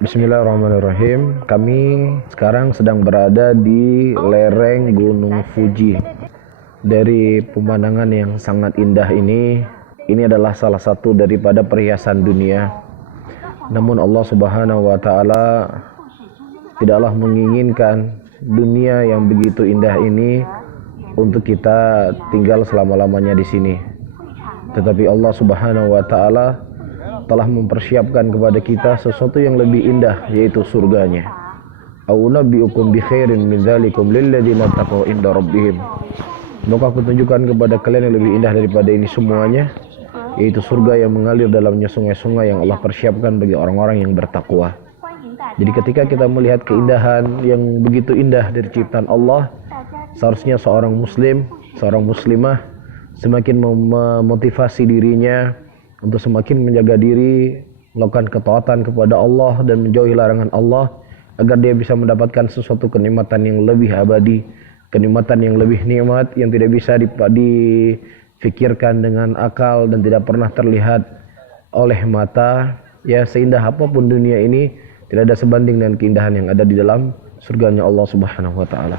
Bismillahirrahmanirrahim. Kami sekarang sedang berada di lereng Gunung Fuji. Dari pemandangan yang sangat indah ini adalah salah satu daripada perhiasan dunia. Namun Allah Subhanahu wa taala tidaklah menginginkan dunia yang begitu indah ini untuk kita tinggal selama-lamanya di sini. Tetapi Allah Subhanahu wa taala telah mempersiapkan kepada kita sesuatu yang lebih indah, yaitu surganya. A'unabbi'ukum bi khairin min dzalikum lilladzina taqaw inda rabbihim. Maka aku tunjukkan kepada kalian yang lebih indah daripada ini semuanya, yaitu surga yang mengalir dalamnya sungai-sungai yang Allah persiapkan bagi orang-orang yang bertakwa. Jadi ketika kita melihat keindahan yang begitu indah dari ciptaan Allah, seharusnya seorang muslim, seorang muslimah semakin memotivasi dirinya untuk semakin menjaga diri, melakukan ketaatan kepada Allah dan menjauhi larangan Allah, agar dia bisa mendapatkan sesuatu kenikmatan yang lebih abadi, kenikmatan yang lebih nikmat yang tidak bisa difikirkan dengan akal dan tidak pernah terlihat oleh mata. Ya, seindah apapun dunia ini tidak ada sebanding dengan keindahan yang ada di dalam surganya Allah Subhanahu wa taala.